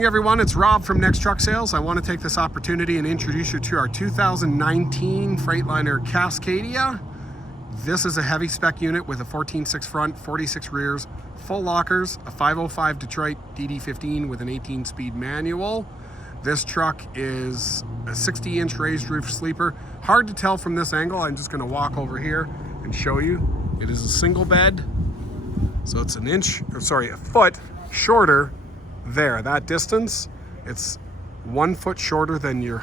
Hey everyone, it's Rob from Next Truck Sales. I want to take this opportunity and introduce you to our 2019 Freightliner Cascadia. This is a heavy spec unit with a 14.6 front, 46 rears, full lockers, a 505 Detroit DD15 with an 18-speed manual. This truck is a 60-inch raised roof sleeper. Hard to tell from this angle. I'm just going to walk over here and show you. It is a single bed, so it's a foot shorter there. That distance, it's 1 foot shorter than your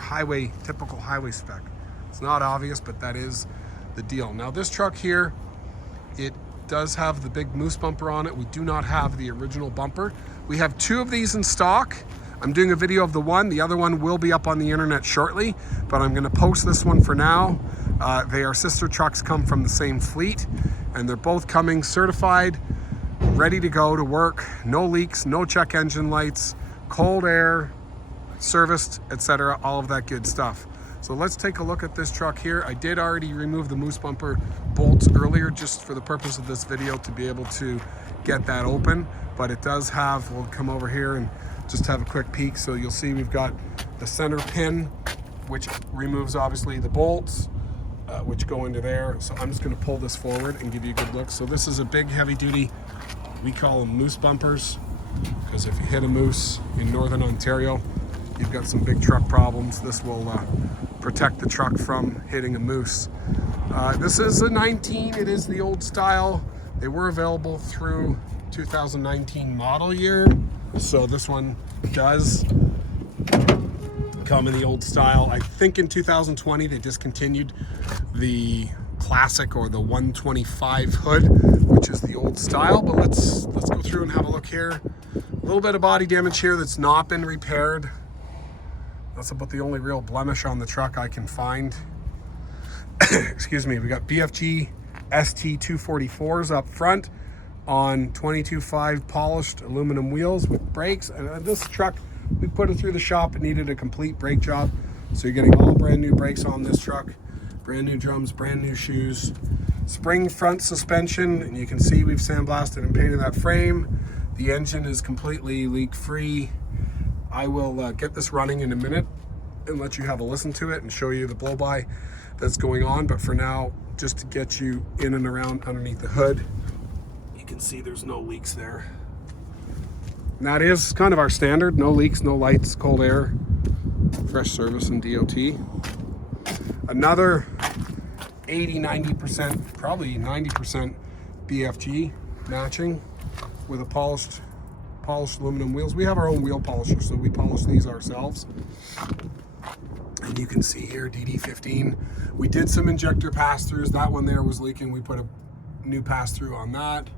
typical highway spec. It's not obvious, but that is the deal. Now this truck here, it does have the big moose bumper on it. We do not have the original bumper. We have 2 of these in stock. I'm doing a video of the one. The other one will be up on the internet shortly, but I'm going to post this one for now. They are sister trucks, come from the same fleet, and they're both coming certified, ready to go to work. No leaks, no check engine lights, cold air, serviced, etc. All of that good stuff. So let's take a look at this truck here. I did already remove the moose bumper bolts earlier just for the purpose of this video to be able to get that open, but it does have, we'll come over here and just have a quick peek. So you'll see we've got the center pin, which removes obviously the bolts, which go into there. So I'm just going to pull this forward and give you a good look. So this is a big heavy duty, we call them moose bumpers, because if you hit a moose in Northern Ontario, you've got some big truck problems. This will protect the truck from hitting a moose. This is a 19, it is the old style. They were available through 2019 model year. So this one does come in the old style. I think in 2020 they discontinued the classic or the 125 hood, which is the old style. But let's go through and have a look here. A little bit of body damage here that's not been repaired. That's about the only real blemish on the truck I can find. Excuse me. We got BFG ST244s up front on 22.5 polished aluminum wheels with brakes. And this truck, we put it through the shop. It needed a complete brake job. So you're getting all brand new brakes on this truck, brand new drums, brand new shoes, spring front suspension. And you can see we've sandblasted and painted that frame. The engine is completely leak free. I will get this running in a minute and let you have a listen to it and show you the blow-by that's going on. But for now, just to get you in and around underneath the hood, you can see there's no leaks there. And that is kind of our standard: no leaks, no lights, cold air, fresh service and DOT. Another 80-90%, probably 90% BFG matching with a polished aluminum wheels. We have our own wheel polisher, so we polish these ourselves. And you can see here DD15. We did some injector pass-throughs. That one there was leaking. We put a new pass-through on that.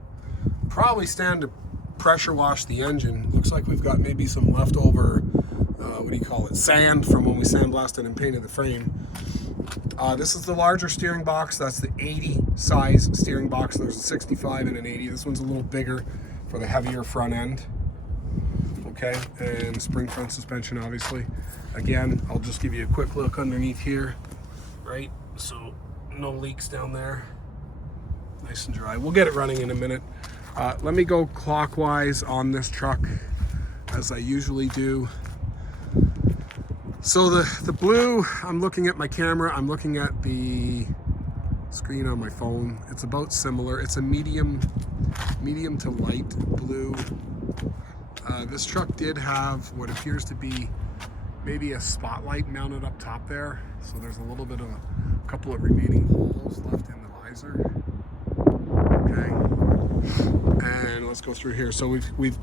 Probably stand to pressure wash the engine. Looks like we've got maybe some leftover, sand from when we sandblasted and painted the frame. This is the larger steering box. That's the 80 size steering box. There's a 65 and an 80. This one's a little bigger for the heavier front end. Okay, and spring front suspension, obviously. Again, I'll just give you a quick look underneath here, right? So no leaks down there, nice and dry. We'll get it running in a minute. Let me go clockwise on this truck, as I usually do. So the blue, I'm looking at my camera, I'm looking at the screen on my phone. It's about similar. It's a medium to light blue. This truck did have what appears to be maybe a spotlight mounted up top there. So there's a little bit of a couple of remaining holes left in the visor. Okay, and let's go through here. So we've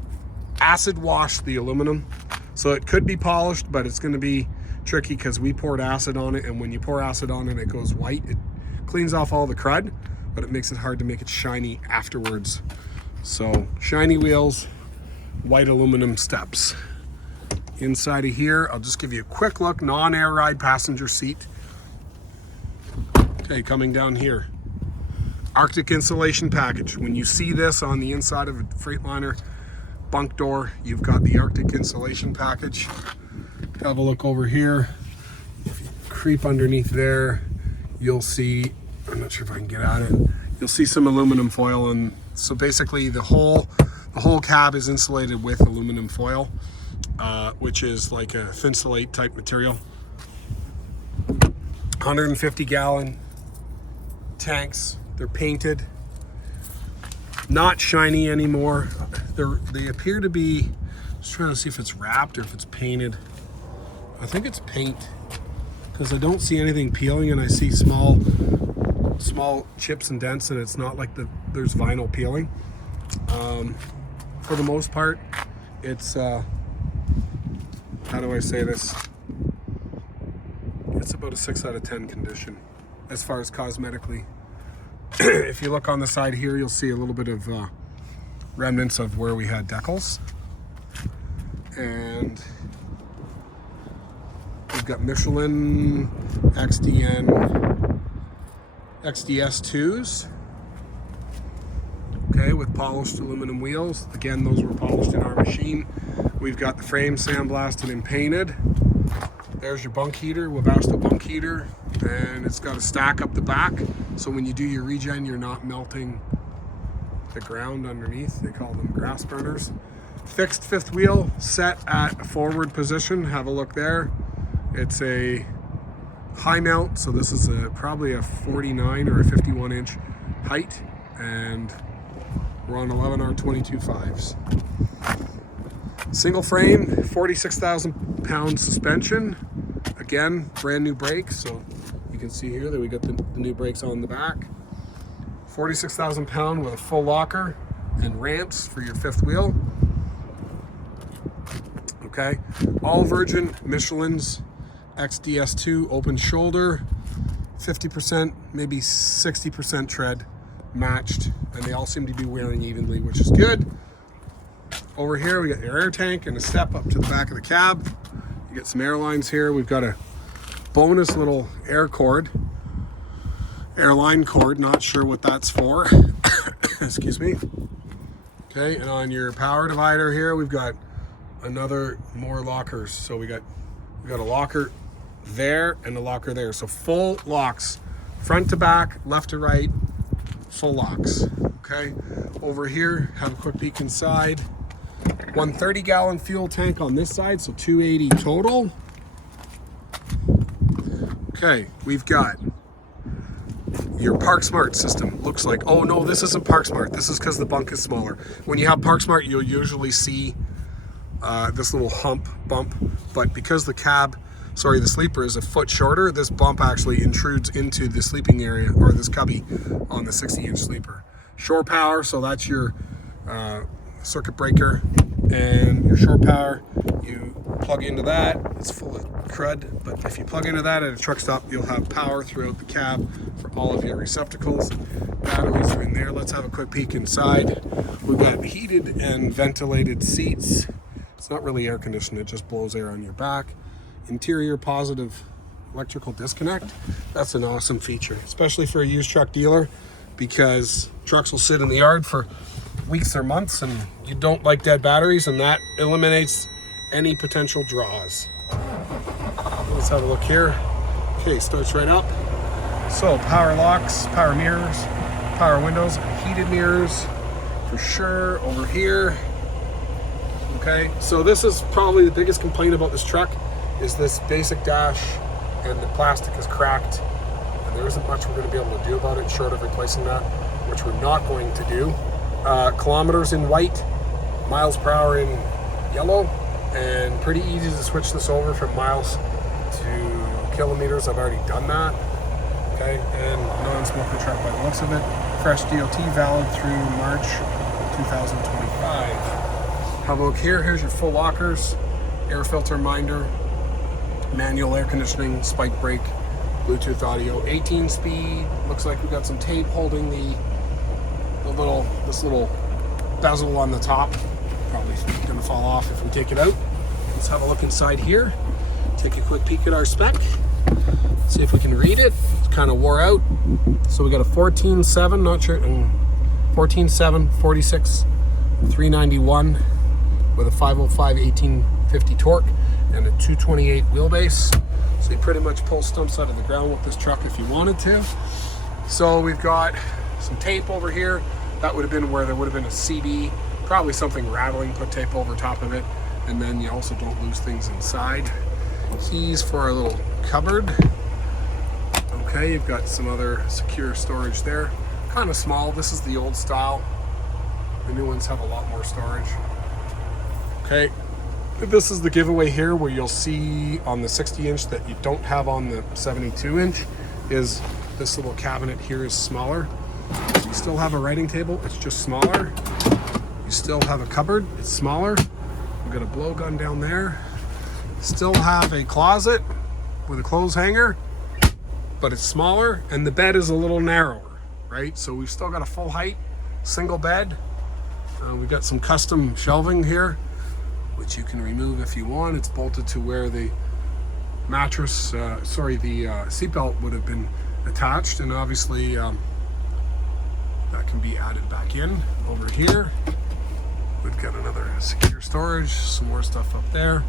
acid washed the aluminum. So it could be polished, but it's going to be tricky because we poured acid on it, and when you pour acid on it, it goes white. It cleans off all the crud, but it makes it hard to make it shiny afterwards. So shiny wheels, white aluminum steps. Inside of here, I'll just give you a quick look. Non-air ride passenger seat. Okay, coming down here, Arctic insulation package. When you see this on the inside of a Freightliner bunk door, you've got the Arctic insulation package. Have a look over here. If you creep underneath there, you'll see, I'm not sure if I can get at it, you'll see some aluminum foil. And so basically the whole cab is insulated with aluminum foil. which is like a thinsulate type material. 150 gallon tanks. They're painted, not shiny anymore. They appear to be, just trying to see if it's wrapped or if it's painted. I think it's paint, because I don't see anything peeling, and I see small chips and dents, and it's not like there's vinyl peeling. For the most part, it's how do I say this? It's about a 6 out of 10 condition as far as cosmetically. If you look on the side here, you'll see a little bit of remnants of where we had decals. And we've got Michelin XDS2s. Okay, with polished aluminum wheels. Again, those were polished in our machine. We've got the frame sandblasted and painted. There's your bunk heater, Webasto bunk heater, and it's got a stack up the back, so when you do your regen, you're not melting the ground underneath. They call them grass burners. Fixed fifth wheel, set at a forward position. Have a look there. It's a high mount, so this is probably a 49 or a 51 inch height, and we're on 11R22.5s. Single frame, 46,000 pound suspension. Again, brand new brakes, so you can see here that we got the new brakes on the back. 46,000 pound with a full locker and ramps for your fifth wheel. Okay, all virgin Michelin's XDS2 open shoulder, 50%, maybe 60% tread matched, and they all seem to be wearing evenly, which is good. Over here we got your air tank and a step up to the back of the cab. You get some air lines here. We've got a bonus little air line cord, not sure what that's for. Excuse me. Okay, and on your power divider here we've got more lockers. So we got a locker there and a locker there. So full locks, front to back, left to right, full locks. Okay, over here, have a quick peek inside. 130 gallon fuel tank on this side, so 280 total. Okay, we've got your Park Smart system. Looks like, oh no, this isn't Park Smart. This is because the bunk is smaller. When you have Park Smart, you'll usually see this little bump, but because the sleeper is a foot shorter, this bump actually intrudes into the sleeping area, or this cubby on the 60-inch sleeper. Shore power, so that's your circuit breaker, and your shore power, you plug into that. It's full of crud, but if you plug into that at a truck stop, you'll have power throughout the cab for all of your receptacles. Batteries are in there. Let's have a quick peek inside. We've got heated and ventilated seats. It's not really air conditioned, it just blows air on your back. Interior positive electrical disconnect. That's an awesome feature, especially for a used truck dealer, because trucks will sit in the yard for weeks or months and you don't like dead batteries, and that eliminates any potential draws. Let's have a look here. Okay, starts right up. So power locks, power mirrors, power windows, heated mirrors for sure over here. Okay, so this is probably the biggest complaint about this truck, is this basic dash, and the plastic is cracked, and there isn't much we're going to be able to do about it short of replacing that, which we're not going to do. Kilometers in white, miles per hour in yellow, and pretty easy to switch this over from miles to kilometers. I've already done that. Okay, and non-smoker truck by the looks of it. Fresh DOT, valid through March 2025. Have a look here. Here's your full lockers, air filter minder, manual air conditioning, spike brake, Bluetooth audio, 18 speed. Looks like we got some tape holding this little bezel on the top. Probably gonna fall off if we take it out. Let's have a look inside here. Take a quick peek at our spec. See if we can read it. It's kind of wore out. So we got a 14.7, not sure, 14.7, 46, 391 with a 505 1850 torque and a 228 wheelbase. So you pretty much pull stumps out of the ground with this truck if you wanted to. So we've got some tape over here. That would have been where there would have been a CB, probably something rattling, put tape over top of it. And then you also don't lose things inside. Keys for our little cupboard. Okay, you've got some other secure storage there. Kind of small. This is the old style. The new ones have a lot more storage. Okay, this is the giveaway here, where you'll see on the 60-inch that you don't have on the 72-inch is this little cabinet here is smaller. You still have a writing table, it's just smaller. You still have a cupboard, it's smaller. We've got a blowgun down there. Still have a closet with a clothes hanger, but it's smaller, and the bed is a little narrower, right? So we've still got a full height single bed. We've got some custom shelving here, which you can remove if you want. It's bolted to where the mattress, the seatbelt would have been attached, and obviously that can be added back in. Over here, we've got another secure storage, some more stuff up there.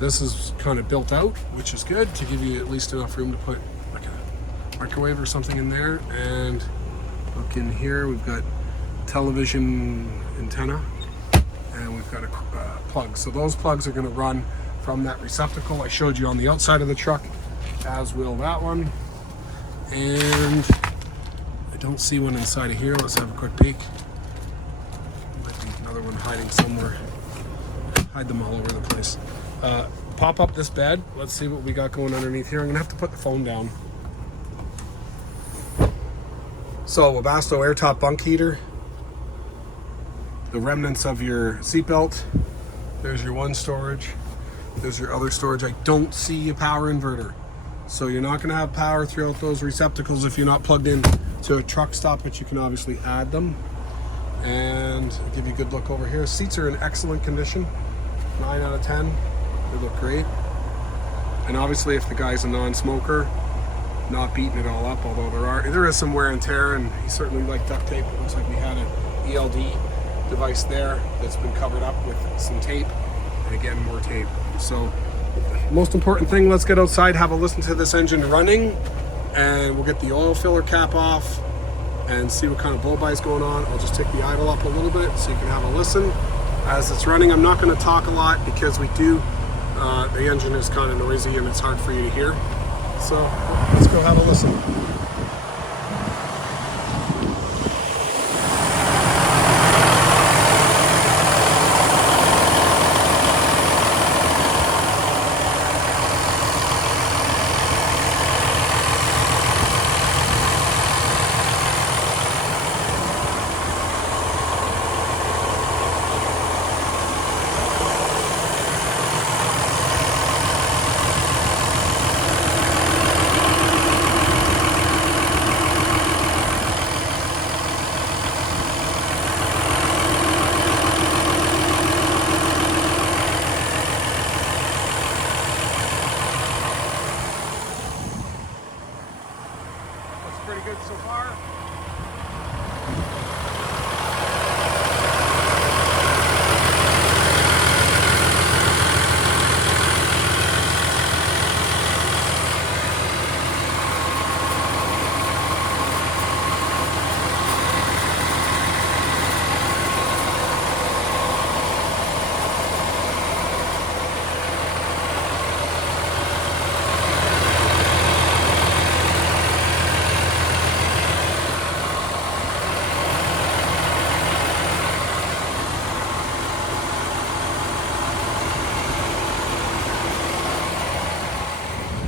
This is kind of built out, which is good to give you at least enough room to put like a microwave or something in there. And look in here, we've got television antenna, and we've got a plug. So those plugs are going to run from that receptacle I showed you on the outside of the truck, as will that one. And I don't see one inside of here. Let's have a quick peek. Might be another one hiding somewhere. Hide them all over the place. Pop up this bed. Let's see what we got going underneath here. I'm gonna have to put the phone down. So, Webasto airtop bunk heater. The remnants of your seatbelt. There's your one storage. There's your other storage. I don't see a power inverter. So you're not gonna have power throughout those receptacles if you're not plugged in to a truck stop, but you can obviously add them. And I'll give you a good look over here. Seats are in excellent condition. 9 out of 10. They look great. And obviously if the guy's a non-smoker, not beating it all up, although there is some wear and tear, and he certainly liked duct tape. It looks like we had an ELD device there that's been covered up with some tape, and again more tape. So most important thing, let's get outside, have a listen to this engine running, and we'll get the oil filler cap off and see what kind of blow-by is going on. I'll just take the idle up a little bit so you can have a listen as it's running. I'm not going to talk a lot because the engine is kind of noisy and it's hard for you to hear. So let's go have a listen. Pretty good so far.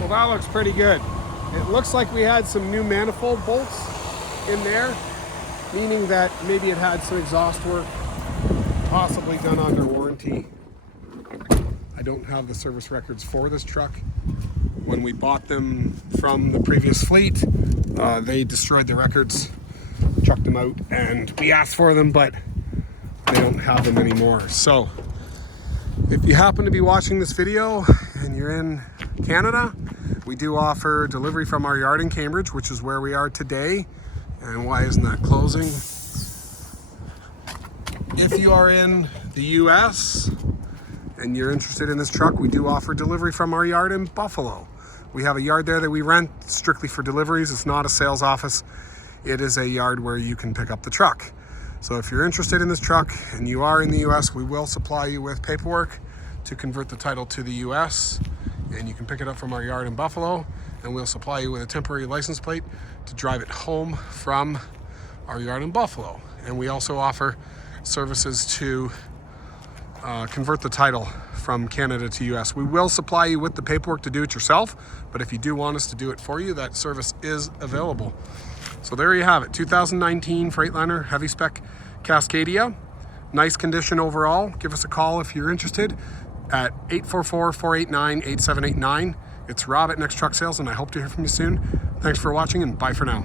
Well, that looks pretty good. It looks like we had some new manifold bolts in there, meaning that maybe it had some exhaust work, possibly done under warranty. I don't have the service records for this truck. When we bought them from the previous fleet, they destroyed the records, chucked them out, and we asked for them, but they don't have them anymore. So if you happen to be watching this video and you're in Canada, we do offer delivery from our yard in Cambridge, which is where we are today. And why isn't that closing? If you are in the US and you're interested in this truck, we do offer delivery from our yard in Buffalo. We have a yard there that we rent strictly for deliveries. It's not a sales office. It is a yard where you can pick up the truck. So if you're interested in this truck and you are in the US, we will supply you with paperwork to convert the title to the US, and you can pick it up from our yard in Buffalo, and we'll supply you with a temporary license plate to drive it home from our yard in Buffalo. And we also offer services to convert the title from Canada to US. We will supply you with the paperwork to do it yourself, but if you do want us to do it for you, that service is available. So there you have it, 2019 Freightliner heavy spec Cascadia. Nice condition overall. Give us a call if you're interested at 844-489-8789. It's Rob at Next Truck Sales, and I hope to hear from you soon. Thanks for watching, and bye for now.